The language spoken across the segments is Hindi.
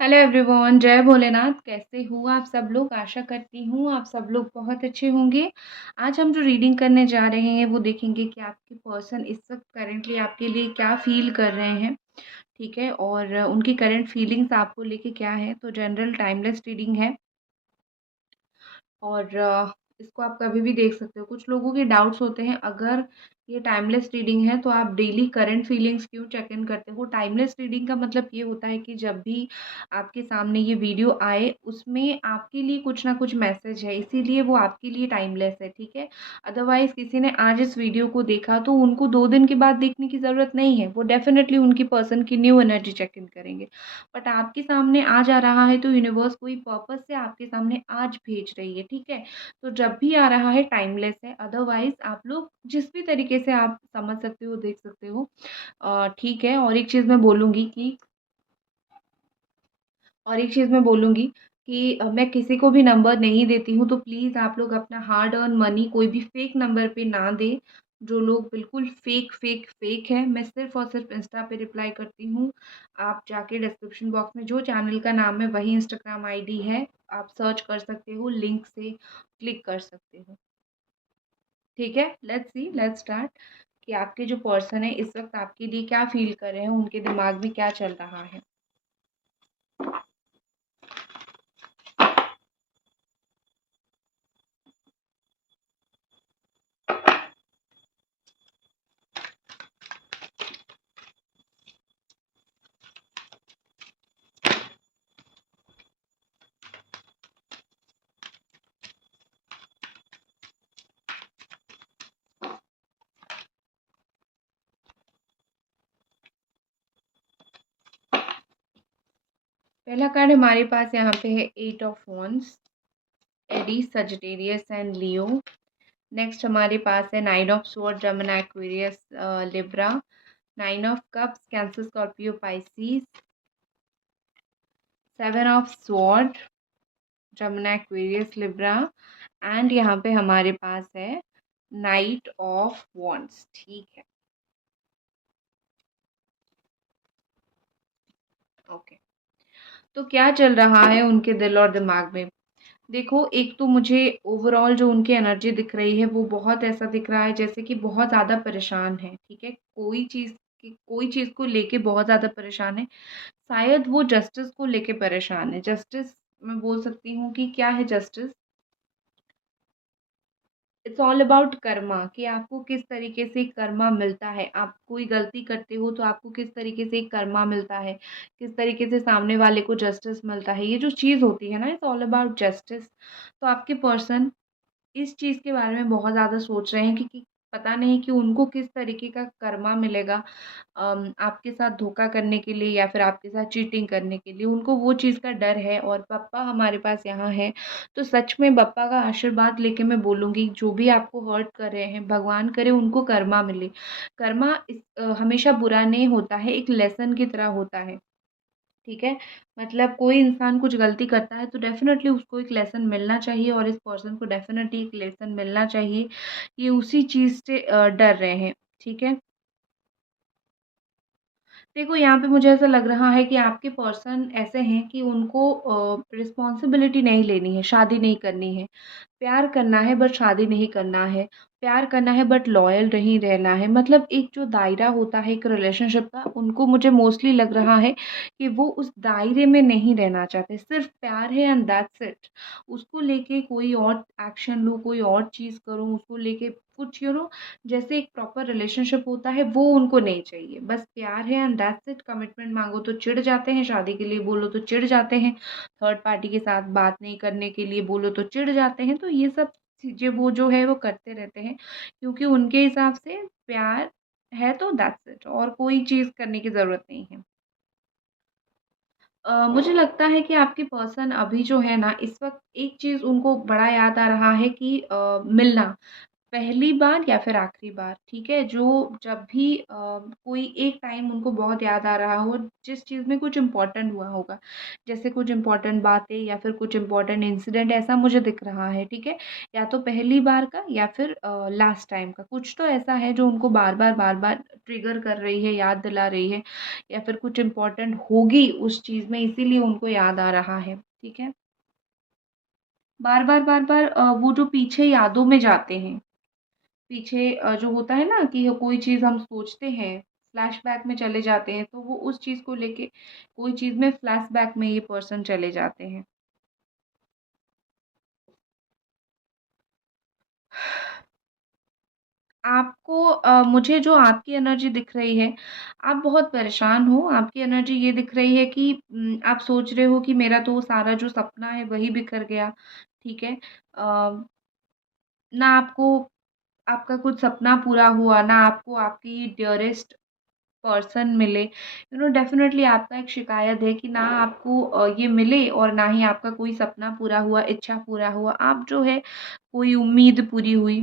हेलो एवरीवन, जय भोलेनाथ। कैसे हो आप सब लोग? आशा करती हूँ आप सब लोग बहुत अच्छे होंगे। आज हम जो रीडिंग करने जा रहे हैं वो देखेंगे कि आपके पर्सन इस वक्त करेंटली आपके लिए क्या फील कर रहे हैं। ठीक है, और उनकी करंट फीलिंग्स आपको लेके क्या है। तो जनरल टाइमलेस रीडिंग है और इसको आप कभी भी देख सकते हो। कुछ लोगों के डाउट्स होते हैं, अगर ये टाइमलेस रीडिंग है तो आप डेली करंट फीलिंग्स क्यों चेक इन करते हो। टाइमलेस रीडिंग का मतलब ये होता है कि जब भी आपके सामने ये वीडियो आए उसमें आपके लिए कुछ ना कुछ मैसेज है, इसीलिए वो आपके लिए टाइमलेस है। ठीक है, अदरवाइज किसी ने आज इस वीडियो को देखा तो उनको 2 दिन के बाद देखने की ज़रूरत नहीं है, वो डेफिनेटली उनकी पर्सन की न्यू एनर्जी चेक इन करेंगे। बट आपके सामने आ जा रहा है तो यूनिवर्स कोई पर्पस से आपके सामने आज भेज रही है। ठीक है, तो जब भी आ रहा है टाइमलेस है, अदरवाइज आप लोग जिस भी तरीके से आप समझ सकते हो देख सकते हो। ठीक है, और एक चीज़ मैं बोलूँगी कि मैं किसी को भी नंबर नहीं देती हूँ, तो प्लीज़ आप लोग अपना हार्ड अर्न मनी कोई भी फेक नंबर पे ना दें। जो लोग बिल्कुल फेक फेक फेक है, मैं सिर्फ़ और सिर्फ़ इंस्टा पे रिप्लाई करती हूँ। आप जाके डिस्क्रिप्शन बॉक्स में जो चैनल का नाम है वही इंस्टाग्राम आईडी है, आप सर्च कर सकते हो, लिंक से क्लिक कर सकते हो। ठीक है, लेट्स स्टार्ट कि आपके जो पर्सन है इस वक्त आपके लिए क्या फ़ील कर रहे हैं, उनके दिमाग में क्या चल रहा है। पहला कार्ड हमारे पास यहाँ पे है 8 of wands, Aries, Sagittarius and Leo. Next हमारे पास है 9 ऑफ स्वॉर्ड, जमिनी, Aquarius, Libra. 9 of cups, cancer, Scorpio, Pisces. 7 of sword, जमिनी, एक्वेरियस, लिब्रा। एंड यहाँ पे हमारे पास है नाइट ऑफ वॉन्ड्स। ठीक है, ओके। तो क्या चल रहा है उनके दिल और दिमाग में? देखो, एक तो मुझे ओवरऑल जो उनकी एनर्जी दिख रही है वो बहुत ऐसा दिख रहा है जैसे कि बहुत ज़्यादा परेशान है। ठीक है, कोई चीज़ को लेके बहुत ज़्यादा परेशान है। शायद वो जस्टिस को लेके परेशान है। जस्टिस, मैं बोल सकती हूँ कि क्या है justice. It's all about Karma, कि आपको किस तरीके से कर्मा मिलता है। आप कोई गलती करते हो तो आपको किस तरीके से कर्मा मिलता है, किस तरीके से सामने वाले को जस्टिस मिलता है, ये जो चीज़ होती है ना, इट्स ऑल अबाउट जस्टिस। तो आपके पर्सन इस चीज़ के बारे में बहुत ज़्यादा सोच रहे हैं कि पता नहीं कि उनको किस तरीके का कर्मा मिलेगा आपके साथ धोखा करने के लिए या फिर आपके साथ चीटिंग करने के लिए। उनको वो चीज़ का डर है और बप्पा हमारे पास यहाँ है। तो सच में बप्पा का आशीर्वाद लेके मैं बोलूँगी, जो भी आपको हर्ट कर रहे हैं, भगवान करे उनको कर्मा मिले। कर्मा हमेशा बुरा नहीं होता है, एक लेसन की तरह होता है। ठीक है, मतलब कोई इंसान कुछ गलती करता है तो डेफ़िनेटली उसको एक लेसन मिलना चाहिए और इस पर्सन को डेफ़िनेटली एक लेसन मिलना चाहिए। ये उसी चीज़ से डर रहे हैं। ठीक है, देखो यहाँ पे मुझे ऐसा लग रहा है कि आपके पर्सन ऐसे हैं कि उनको रिस्पॉन्सिबिलिटी नहीं लेनी है, शादी नहीं करनी है। प्यार करना है बट शादी नहीं करना है। प्यार करना है बट लॉयल नहीं रहना है। मतलब एक जो दायरा होता है एक रिलेशनशिप का, उनको मुझे मोस्टली लग रहा है कि वो उस दायरे में नहीं रहना चाहते। सिर्फ प्यार है एंड दैट्स इट। उसको लेके कोई और एक्शन लूँ, कोई और चीज़ करूँ, उसको लेके कुछ जैसे एक प्रॉपर रिलेशनशिप होता है वो उनको नहीं चाहिए। बस प्यार है एंड दैट्स इट। कमिटमेंट मांगो तो चिढ़ जाते हैं, शादी के लिए बोलो तो चिढ़ जाते हैं, थर्ड पार्टी के साथ बात नहीं करने के लिए बोलो तो चिढ़ जाते हैं। तो ये सब चीज़ें वो जो है वो करते रहते हैं, क्योंकि उनके हिसाब से प्यार है तो दैट्स इट, और कोई चीज़ करने की ज़रूरत नहीं है। मुझे लगता है कि आपके पर्सन अभी जो है ना, इस वक़्त एक चीज़ उनको बड़ा याद आ रहा है कि मिलना। पहली बार या फिर आखिरी बार, ठीक है? जो जब भी कोई एक टाइम उनको बहुत याद आ रहा हो, जिस चीज़ में कुछ इम्पोर्टेंट हुआ होगा, जैसे कुछ इम्पोर्टेंट बातें या फिर कुछ इम्पोर्टेंट इंसिडेंट ऐसा मुझे दिख रहा है, ठीक है? या तो पहली बार का या फिर लास्ट टाइम का, कुछ तो ऐसा है जो उनको बार-बार, बार-बार ट्रिगर कर रही है, याद दिला रही है या फिर कुछ इम्पोर्टेंट होगी उस चीज़ में इसीलिए उनको याद आ रहा है, ठीक है? बार-बार, बार-बार वो जो पीछे यादों में जाते हैं पीछे जो होता है ना कि कोई चीज़ हम सोचते हैं, फ्लैशबैक में चले जाते हैं, तो वो उस चीज़ को लेके कोई चीज़ में फ्लैशबैक में ये पर्सन चले जाते हैं। आपको मुझे जो आपकी एनर्जी दिख रही है, आप बहुत परेशान हो, आपकी एनर्जी ये दिख रही है कि आप सोच रहे हो कि मेरा तो वो सारा जो सपना है वही बिखर गया, ठीक है? ना आपको आपका कुछ सपना पूरा हुआ, ना आपको आपकी डियरेस्ट पर्सन मिले, डेफ़िनेटली आपका एक शिकायत है कि ना आपको ये मिले और ना ही आपका कोई सपना पूरा हुआ, इच्छा पूरा हुआ। आप जो है कोई उम्मीद पूरी हुई,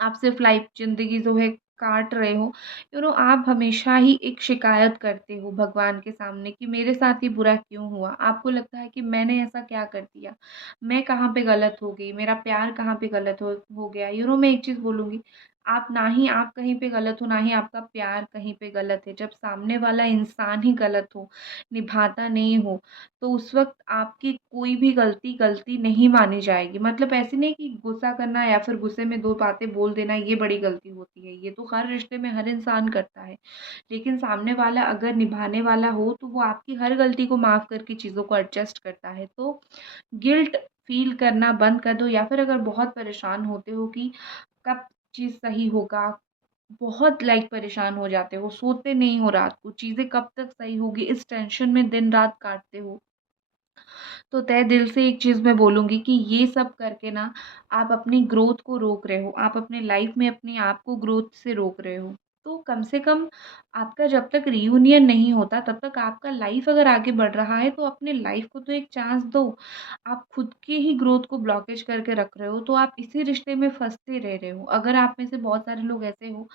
आप सिर्फ़ लाइफ़ ज़िंदगी जो है काट रहे हो। आप हमेशा ही एक शिकायत करते हो भगवान के सामने कि मेरे साथ ये बुरा क्यों हुआ? आपको लगता है कि मैंने ऐसा क्या कर दिया? मैं कहाँ पे गलत हो गई? मेरा प्यार कहाँ पे गलत हो गया? मैं एक चीज़ बोलूँगी, आप ना ही आप कहीं पे गलत हो, ना ही आपका प्यार कहीं पे गलत है। जब सामने वाला इंसान ही गलत हो, निभाता नहीं हो, तो उस वक़्त आपकी कोई भी गलती, गलती नहीं मानी जाएगी। मतलब ऐसे नहीं कि गुस्सा करना या फिर गुस्से में 2 बातें बोल देना ये बड़ी गलती होती है। ये तो हर रिश्ते में हर इंसान करता है। लेकिन सामने वाला अगर निभाने वाला हो तो वो आपकी हर गलती को माफ़ करके चीज़ों को एडजस्ट करता है। तो गिल्ट फ़ील करना बंद कर दो या फिर अगर बहुत परेशान होते हो कि कब चीज़ सही होगा, बहुत परेशान हो जाते हो, सोते नहीं हो रात को, चीज़ें कब तक सही होगी, इस टेंशन में दिन-रात काटते हो। तो तहे दिल से एक चीज़ मैं बोलूँगी कि ये सब करके ना आप अपनी ग्रोथ को रोक रहे हो। आप अपने लाइफ़ में अपने आप को ग्रोथ से रोक रहे हो। तो कम से कम आपका जब तक रियूनियन नहीं होता तब तक आपका लाइफ़ अगर आगे बढ़ रहा है तो अपने लाइफ़ को तो एक चांस दो। आप खुद के ही ग्रोथ को ब्लॉकेज करके रख रहे हो तो आप इसी रिश्ते में फँसते रह रहे हो। अगर आप में से बहुत सारे लोग ऐसे हो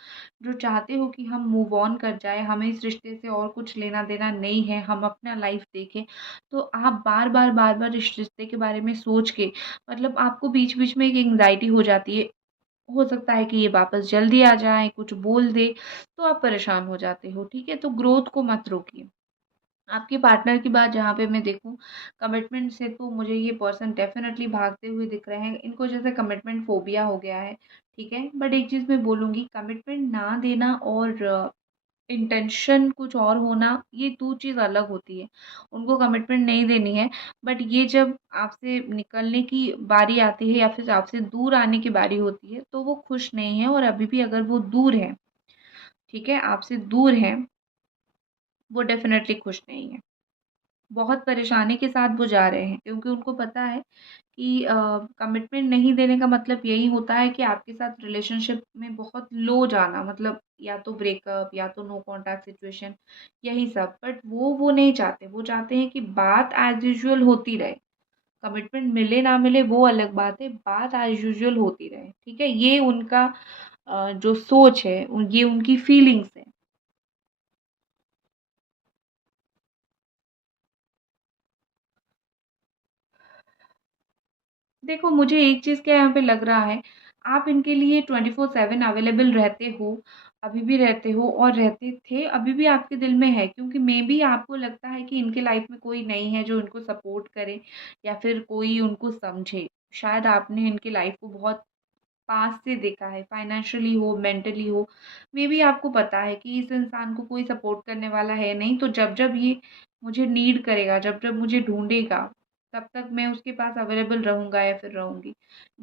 जो चाहते हो कि हम मूव ऑन कर जाएँ, हमें इस रिश्ते से और कुछ लेना-देना नहीं है, हम अपना लाइफ़ देखें तो आप बार-बार, बार-बार इस रिश्ते के बारे में सोच के मतलब आपको बीच-बीच में एक एंग्ज़ायटी हो जाती है। हो सकता है कि ये वापस जल्दी आ जाए, कुछ बोल दे, तो आप परेशान हो जाते हो, ठीक है? तो ग्रोथ को मत रोकिए। आपके पार्टनर की बात जहाँ पे मैं देखूँ, कमिटमेंट से तो मुझे ये पर्सन डेफ़िनेटली भागते हुए दिख रहे हैं। इनको जैसे कमिटमेंट फ़ोबिया हो गया है, ठीक है? बट एक चीज़ मैं बोलूँगी कमिटमेंट ना देना और इंटेंशन कुछ और होना, ये 2 चीज़ अलग होती है। उनको कमिटमेंट नहीं देनी है, बट ये जब आपसे निकलने की बारी आती है या फिर आपसे दूर आने की बारी होती है, तो वो खुश नहीं है और अभी भी अगर वो दूर हैं, ठीक है? आपसे दूर हैं, वो डेफ़िनेटली खुश नहीं है। बहुत परेशानी के साथ वो जा रहे हैं क्योंकि उनको पता है कि कमिटमेंट नहीं देने का मतलब यही होता है कि आपके साथ रिलेशनशिप में बहुत लो जाना मतलब या तो ब्रेकअप या तो नो कॉन्टैक्ट सिचुएशन यही सब बट वो नहीं चाहते वो चाहते हैं कि बात एज यूजुअल होती रहे कमिटमेंट मिले ना मिले वो अलग बात है बात एज यूजुअल होती रहे ठीक है ये उनका जो सोच है ये उनकी फीलिंग्स है। देखो, मुझे एक चीज़ क्या यहाँ पे लग रहा है, आप इनके लिए 24/7 अवेलेबल रहते हो, अभी भी रहते हो और रहते थे, अभी भी आपके दिल में है क्योंकि मेबी आपको लगता है कि इनके लाइफ़ में कोई नहीं है जो इनको सपोर्ट करे या फिर कोई उनको समझे। शायद आपने इनकी लाइफ़ को बहुत पास से देखा है, फाइनेंशियली हो, मेंटली हो, मेबी आपको पता है कि इस इंसान को कोई सपोर्ट करने वाला है नहीं, तो जब-जब ये मुझे नीड करेगा, जब-जब मुझे ढूँढेगा, तब तक मैं उसके पास अवेलेबल रहूँगा या फिर रहूँगी।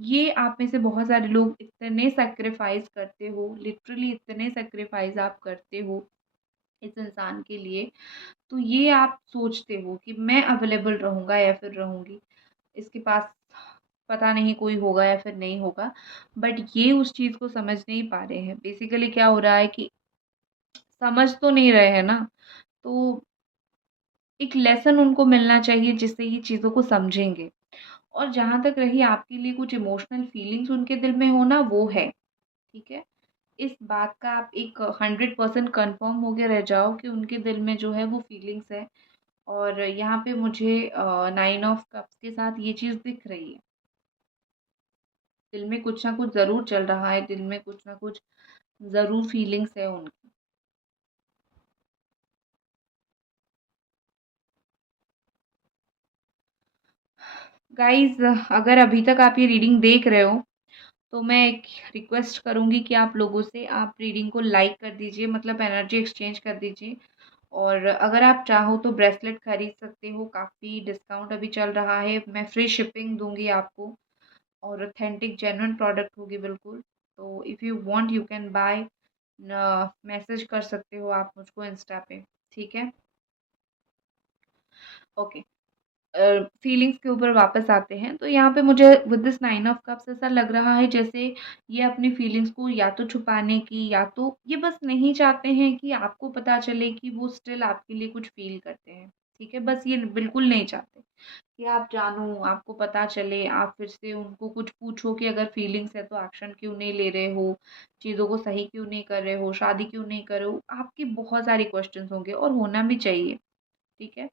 ये आप में से बहुत सारे लोग इतने सैक्रिफ़ाइस करते हो, लिटरली इतने सैक्रिफ़ाइस आप करते हो इस इंसान के लिए, तो ये आप सोचते हो कि मैं अवेलेबल रहूँगा या फिर रहूँगी। इसके पास पता नहीं कोई होगा या फिर नहीं होगा, बट ये उस चीज़ को समझ नहीं पा रहे हैं। बेसिकली क्या हो रहा है कि समझ तो नहीं रहे हैं ना, तो एक लेसन उनको मिलना चाहिए जिससे ये चीज़ों को समझेंगे और जहाँ तक रही आपके लिए कुछ इमोशनल फीलिंग्स उनके दिल में होना, वो है, ठीक है? इस बात का आप एक 100% कन्फर्म होके रह जाओ कि उनके दिल में जो है वो फीलिंग्स है। और यहाँ पे मुझे 9 ऑफ कप्स के साथ ये चीज़ दिख रही है। दिल में कुछ ना कुछ ज़रूर चल रहा है, दिल में कुछ ना कुछ ज़रूर फीलिंग्स है उनकी। गाइज़, अगर अभी तक आप ये रीडिंग देख रहे हो, तो मैं एक रिक्वेस्ट करूँगी कि आप लोगों से आप रीडिंग को लाइक कर दीजिए, मतलब एनर्जी एक्सचेंज कर दीजिए। और अगर आप चाहो तो ब्रेसलेट खरीद सकते हो, काफ़ी डिस्काउंट अभी चल रहा है, मैं फ्री शिपिंग दूँगी आपको और ऑथेंटिक जेन्युइन प्रोडक्ट होगी बिल्कुल। तो if you want you can buy, message कर सकते हो आप मुझको इंस्टा पे, ठीक है? ओके। फीलिंग्स के ऊपर वापस आते हैं, तो यहाँ पे मुझे विद दिस 9 ऑफ कप्स ऐसा लग रहा है जैसे ये अपनी फीलिंग्स को या तो छुपाने की, या तो ये बस नहीं चाहते हैं कि आपको पता चले कि वो स्टिल आपके लिए कुछ फ़ील करते हैं, ठीक है? बस ये बिल्कुल नहीं चाहते कि आप जानो, आपको पता चले, आप फिर से उनको कुछ पूछो कि अगर फीलिंग्स है तो एक्शन क्यों नहीं ले रहे हो? चीज़ों को सही क्यों नहीं कर रहे हो? शादी क्यों नहीं कर रहे हो? आपके बहुत सारे क्वेश्चन्स होंगे और होना भी चाहिए, ठीक है?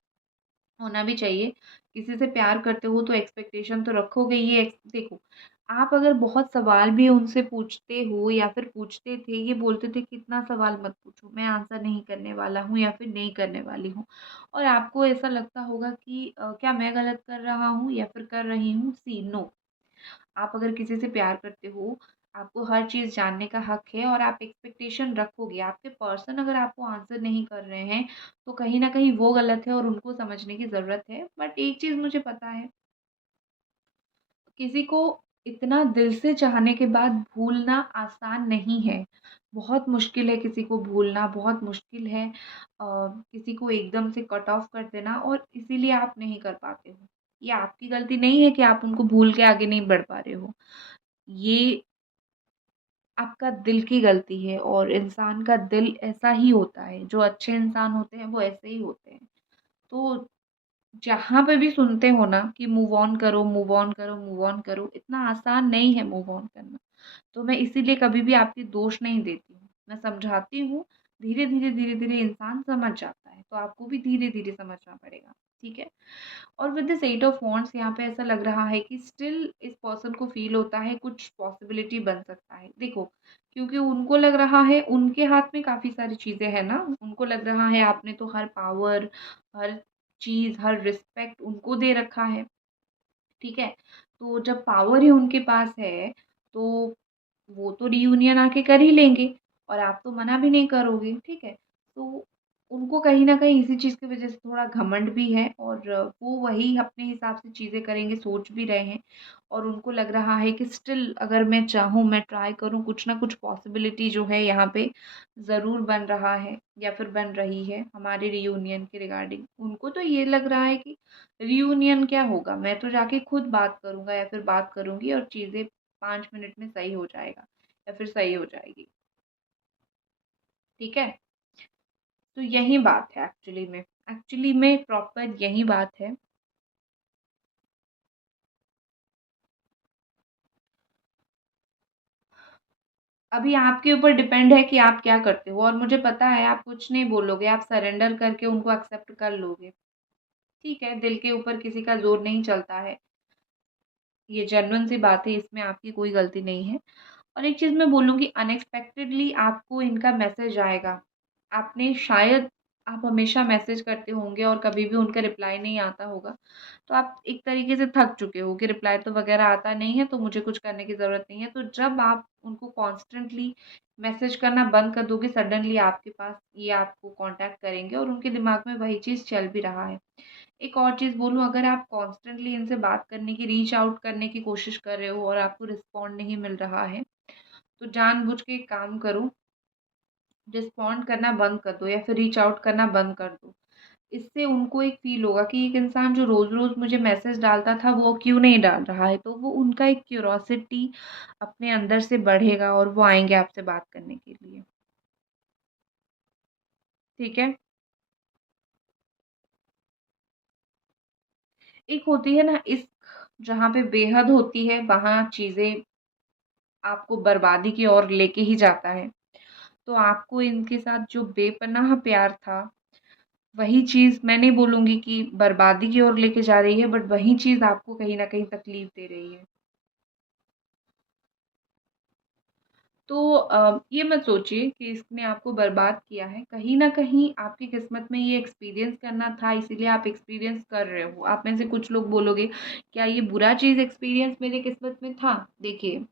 होना भी चाहिए। किसी से प्यार करते हो तो एक्सपेक्टेशन तो रखोगे ही। देखो, आप अगर बहुत सवाल भी उनसे पूछते हो या फिर पूछते थे, ये बोलते थे कि इतना सवाल मत पूछो, मैं आंसर नहीं करने वाला हूँ या फिर नहीं करने वाली हूँ। और आपको ऐसा लगता होगा कि क्या मैं गलत कर रहा हूँ या फिर कर रही हूँ? सी नो। आप अगर किसी से प्यार करते हो, आपको हर चीज़ जानने का हक है और आप एक्सपेक्टेशन रखोगे। आपके पर्सन अगर आपको आंसर नहीं कर रहे हैं, तो कहीं न कहीं वो गलत है और उनको समझने की ज़रूरत है। बट एक चीज़ मुझे पता है, किसी को इतना दिल से चाहने के बाद भूलना आसान नहीं है। बहुत मुश्किल है किसी को भूलना, बहुत मुश्किल है किसी को एकदम से कट ऑफ कर देना, और इसीलिए आप नहीं कर पाते हो। ये आपकी गलती नहीं है कि आप उनको भूल के आगे नहीं बढ़ पा रहे हो। ये आपका दिल की गलती है, और इंसान का दिल ऐसा ही होता है, जो अच्छे इंसान होते हैं वो ऐसे ही होते हैं। तो जहाँ पे भी सुनते हो ना कि मूव ऑन करो, मूव ऑन करो, मूव ऑन करो, इतना आसान नहीं है मूव ऑन करना। तो मैं इसीलिए कभी भी आपकी दोष नहीं देती हूँ। मैं समझाती हूँ, धीरे-धीरे, धीरे-धीरे इंसान समझ जाता है, तो आपको भी धीरे-धीरे समझना पड़ेगा, ठीक है? और विद दिस 8 ऑफ वांड्स, यहाँ पे ऐसा लग रहा है कि स्टिल इस पर्सन को फ़ील होता है कुछ पॉसिबिलिटी बन सकता है। देखो, क्योंकि उनको लग रहा है उनके हाथ में काफ़ी सारी चीज़ें हैं ना, उनको लग रहा है आपने तो हर पावर, हर चीज़, हर रिस्पेक्ट उनको दे रखा है, ठीक है? तो जब पावर ही उनके पास है, तो वो तो रियूनियन आके कर ही लेंगे और आप तो मना भी नहीं करोगे, ठीक है? तो उनको कहीं न कहीं इसी चीज़ की वज़ह से थोड़ा घमंड भी है, और वो वही अपने हिसाब से चीज़ें करेंगे, सोच भी रहे हैं। और उनको लग रहा है कि स्टिल अगर मैं चाहूँ, मैं ट्राई करूँ, कुछ ना कुछ पॉसिबिलिटी जो है यहाँ पे ज़रूर बन रहा है या फिर बन रही है हमारे रियूनियन के रिगार्डिंग। उनको तो ये लग रहा है कि रियूनियन क्या होगा? मैं तो जाके खुद बात करूँगा या फिर बात करूँगी और चीज़ें 5 मिनट में सही हो जाएगा या फिर सही हो जाएगी, ठीक है? तो यही बात है एक्चुअली में प्रॉपर यही बात है। अभी आपके ऊपर डिपेंड है कि आप क्या करते हो, और मुझे पता है आप कुछ नहीं बोलोगे, आप सरेंडर करके उनको एक्सेप्ट कर लोगे। ठीक है, दिल के ऊपर किसी का ज़ोर नहीं चलता है। ये जेन्युइन सी बात है, इसमें आपकी कोई गलती नहीं है। और एक चीज़ मैं बोलूँगी, अनएक्सपेक्टेडली आपको इनका मैसेज आएगा। आपने शायद आप हमेशा मैसेज करते होंगे और कभी भी उनका रिप्लाई नहीं आता होगा। तो आप एक तरीके से थक चुके हो कि रिप्लाई तो वग़ैरह आता नहीं है, तो मुझे कुछ करने की ज़रूरत नहीं है। तो जब आप उनको कॉन्स्टेंटली मैसेज करना बंद कर दोगे, सडनली आपके पास ये आपको कॉन्टैक्ट करेंगे और उनके दिमाग में वही चीज़ चल भी रहा है। एक और चीज़ बोलूँ, अगर आप कॉन्स्टेंटली इनसे बात करने की, रीच आउट करने की कोशिश कर रहे हो और आपको रिस्पॉन्ड नहीं मिल रहा है, तो जानबूझ के एक काम करो, रिस्पॉन्ड करना बंद कर दो या फिर रीच आउट करना बंद कर दो। इससे उनको एक फ़ील होगा कि एक इंसान जो रोज़-रोज़ मुझे मैसेज डालता था, वो क्यों नहीं डाल रहा है। तो वो उनका एक क्यूरोसिटी अपने अंदर से बढ़ेगा और वो आएँगे आपसे बात करने के लिए। ठीक है? एक होती है ना इश्क, जहाँ पे बेहद होती है वहाँ चीज़ें आपको बर्बादी की ओर लेके ही जाता है। तो आपको इनके साथ जो बेपनाह प्यार था, वही चीज़ मैं नहीं बोलूँगी कि बर्बादी की ओर लेके जा रही है, बट वही चीज़ आपको कहीं न कहीं तकलीफ़ दे रही है। तो ये मत सोचिए कि इसने आपको बर्बाद किया है। कहीं न कहीं आपकी किस्मत में ये एक्सपीरियंस करना था, इसीलिए आप एक्सपीरियंस कर रहे हो। आप में से कुछ लोग बोलोगे, क्या ये बुरा चीज़ एक्सपीरियंस मेरे किस्मत में था? देखिए,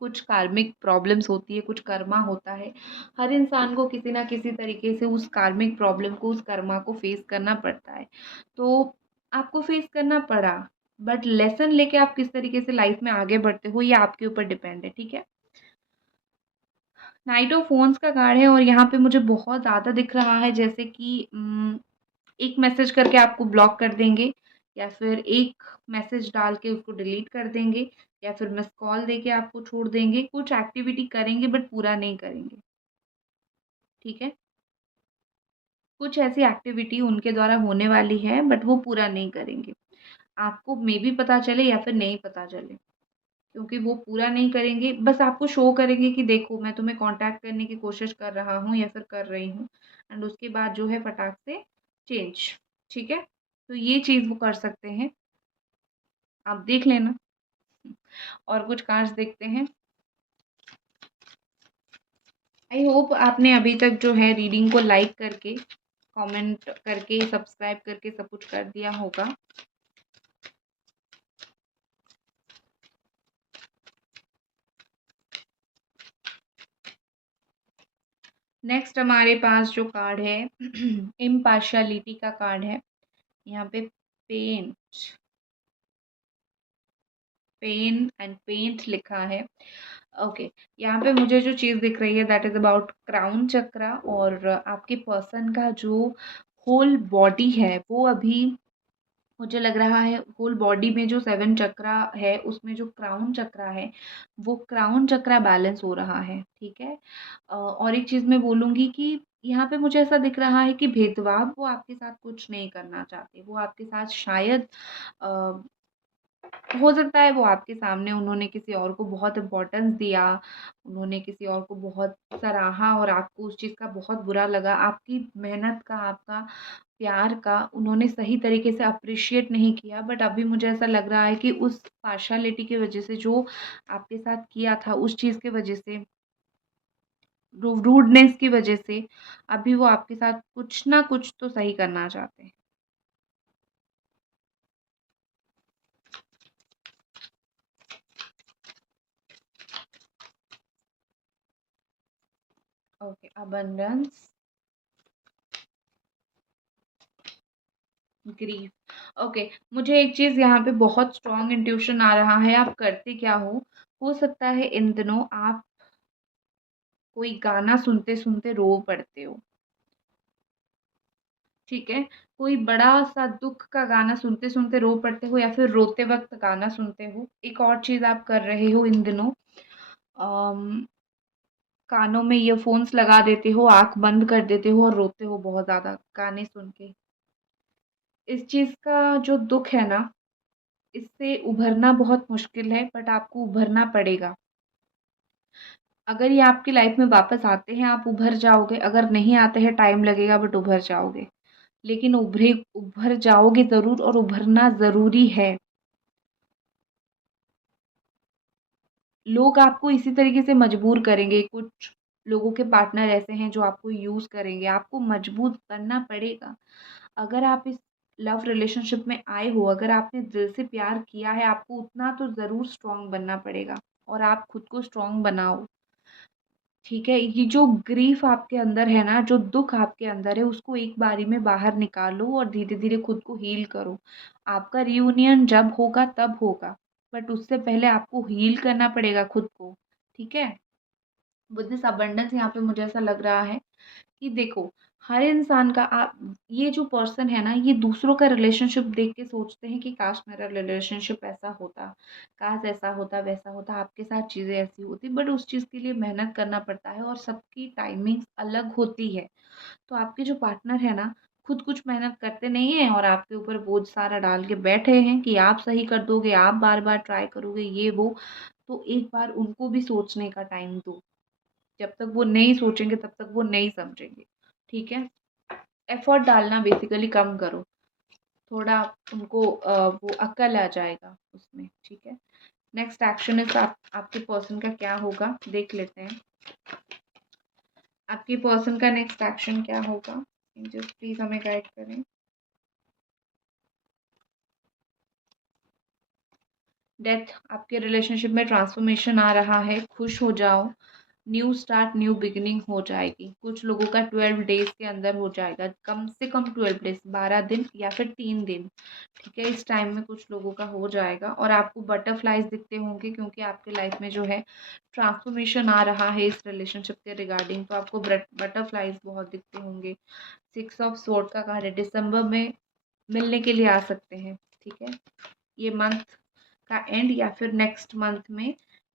कुछ कार्मिक प्रॉब्लम्स होती है, कुछ कर्मा होता है। हर इंसान को किसी न किसी तरीके से उस कार्मिक प्रॉब्लम को, उस कर्मा को फेस करना पड़ता है। तो आपको फेस करना पड़ा, बट लेसन लेके आप किस तरीके से लाइफ़ में आगे बढ़ते हो, ये आपके ऊपर डिपेंड है, ठीक है? नाइट ऑफ फ़ोन्स का कार्ड है और यहाँ पे मुझे बहुत ज़्यादा दिख रहा है, जैसे कि एक मैसेज करके आपको ब्लॉक कर देंगे, या फिर एक मैसेज डाल के उसको डिलीट कर देंगे, या फिर मिस्ड कॉल देके आपको छोड़ देंगे। कुछ एक्टिविटी करेंगे बट पूरा नहीं करेंगे, ठीक है? कुछ ऐसी एक्टिविटी उनके द्वारा होने वाली है बट वो पूरा नहीं करेंगे। आपको मेबी पता चले या फिर नहीं पता चले। क्योंकि वो पूरा नहीं करेंगे, बस आपको शो करेंगे कि देखो मैं तुम्हें कॉन्टैक्ट करने की कोशिश कर रहा हूँ या फिर कर रही हूँ, एंड उसके बाद जो है फटाक से चेंज, ठीक है? तो ये चीज़ वो कर सकते हैं, आप देख लेना। और कुछ कार्ड्स देखते हैं। आई होप आपने अभी तक जो है रीडिंग को लाइक करके, कमेंट करके, सब्सक्राइब करके सब कुछ कर दिया होगा। नेक्स्ट हमारे पास जो कार्ड है इम्पार्शियलिटी का कार्ड है। यहाँ पे पेंट पेन एंड पेंट लिखा है। ओके, यहाँ पे मुझे जो चीज़ दिख रही है दैट इज़ अबाउट क्राउन चक्रा, और आपके पर्सन का जो होल बॉडी है वो अभी मुझे लग रहा है होल बॉडी में जो 7 चक्रा है उसमें जो क्राउन चक्रा है वो क्राउन चक्रा बैलेंस हो रहा है, ठीक है? और एक चीज़ मैं बोलूँगी कि यहाँ पे मुझे ऐसा दिख रहा है कि भेदभाव वो आपके साथ कुछ नहीं करना चाहते। वो आपके साथ शायद अ, हो सकता है वो आपके सामने उन्होंने किसी और को बहुत इम्पोर्टेंस दिया, उन्होंने किसी और को बहुत सराहा और आपको उस चीज़ का बहुत बुरा लगा। आपकी मेहनत का, आपका प्यार का उन्होंने सही तरीके से अप्रिशिएट नहीं किया, बट अभी मुझे ऐसा लग रहा है कि उस पार्शियलिटी की वज़ह से जो आपके साथ किया था, उस चीज़ की वज़ह से, रूडनेस की वज़ह से, अभी वो आपके साथ कुछ ना कुछ तो सही करना चाहते हैं। Okay, abundance, grief. ओके, मुझे एक चीज़ यहाँ पे बहुत स्ट्रॉन्ग इंट्यूशन आ रहा है, आप करते क्या हो सकता है इन दिनों आप कोई गाना सुनते-सुनते रो पड़ते हो, ठीक है? कोई बड़ा-सा दुःख का गाना सुनते-सुनते रो पड़ते हो या फिर रोते वक़्त गाना सुनते हो। एक और चीज़ आप कर रहे हो इन दिनों, अम, कानों में ईयरफ़ोन्स लगा देते हो, आँख बंद कर देते हो और रोते हो बहुत ज़्यादा गाने सुन के। इस चीज़ का जो दुःख है ना, इससे उभरना बहुत मुश्किल है, बट आपको उभरना पड़ेगा। अगर ये आपकी लाइफ़ में वापस आते हैं, आप उभर जाओगे, अगर नहीं आते हैं टाइम लगेगा बट उभर जाओगे। लेकिन उभर जाओगे ज़रूर और उभरना ज़रूरी है। लोग आपको इसी तरीके से मजबूर करेंगे, कुछ लोगों के पार्टनर ऐसे हैं जो आपको यूज़ करेंगे, आपको मजबूर करना पड़ेगा। अगर आप इस लव रिलेशनशिप में आए हो, अगर आपने दिल से प्यार किया है, आपको उतना तो ज़रूर स्ट्रॉन्ग बनना पड़ेगा, और आप खुद को स्ट्रॉन्ग बनाओ, ठीक है? ये जो ग्रीफ़ आपके अंदर है ना, जो दुःख आपके अंदर है, उसको एक बारी में बाहर निकालो और धीरे-धीरे खुद को हील करो। आपका रियूनियन जब होगा तब होगा, बट उससे पहले आपको हील करना पड़ेगा खुद को, ठीक है? विद दिस अबंडेंस यहाँ पे मुझे ऐसा लग रहा है कि देखो, हर इंसान का आप ये जो पर्सन है ना, ये दूसरों का रिलेशनशिप देख के सोचते हैं कि काश मेरा रिलेशनशिप ऐसा होता, काश ऐसा होता, वैसा होता, आपके साथ चीज़ें ऐसी होती, बट उस चीज़ के लिए मेहनत करना पड़ता है और सबकी टाइमिंग्स अलग होती है। तो आपके जो पार्टनर है ना, खुद कुछ मेहनत करते नहीं हैं और आपके ऊपर बोझ सारा डाल के बैठे हैं कि आप सही कर दोगे, आप बार-बार ट्राई करोगे, ये वो। तो एक बार उनको भी सोचने का टाइम दो। जब तक वो नहीं सोचेंगे तब तक वो नहीं समझेंगे, ठीक है? एफर्ट डालना बेसिकली कम करो। थोड़ा उनको वो अक्ल आ जाएगा उसमें, ठीक है? नेक्स्ट एक्शन इज़ आपके पर्सन का क्या होगा, देख लेते हैं। आपके पर्सन का नेक्स्ट एक्शन क्या होगा? एंजल्स प्लीज़ हमें गाइड करें। डेथ, आपके रिलेशनशिप में ट्रांसफॉर्मेशन आ रहा है, खुश हो जाओ। न्यू स्टार्ट, न्यू बिगिनिंग हो जाएगी। कुछ लोगों का 12 डेज़ के अंदर हो जाएगा, कम से कम 12 डेज़, 12 दिन या फिर 3 दिन, ठीक है? इस टाइम में कुछ लोगों का हो जाएगा और आपको बटरफ्लाइज़ दिखते होंगे क्योंकि आपके लाइफ में जो है ट्रांसफॉर्मेशन आ रहा है इस रिलेशनशिप के रिगार्डिंग, तो आपको बटरफ्लाइज़ बहुत दिखते होंगे। 6 ऑफ स्वॉर्ड का कार्ड है, दिसंबर में मिलने के लिए आ सकते हैं, ठीक है? ये मंथ का एंड या फिर नेक्स्ट मंथ में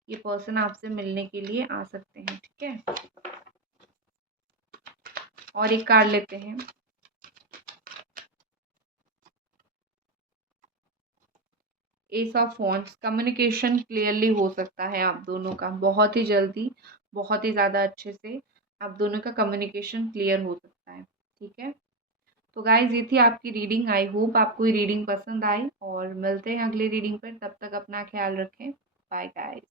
ये पर्सन आपसे मिलने के लिए आ सकते हैं, ठीक है? और एक कार्ड लेते हैं। S of wands, communication clearly हो सकता है आप दोनों का, बहुत ही जल्दी, बहुत ही ज़्यादा अच्छे से आप दोनों का कम्युनिकेशन क्लियर हो सकता है, ठीक है? तो गाइज ये थी आपकी रीडिंग। आई होप आपको ये रीडिंग पसंद आई और मिलते हैं अगली रीडिंग पर। तब तक अपना ख्याल रखें। Bye guys.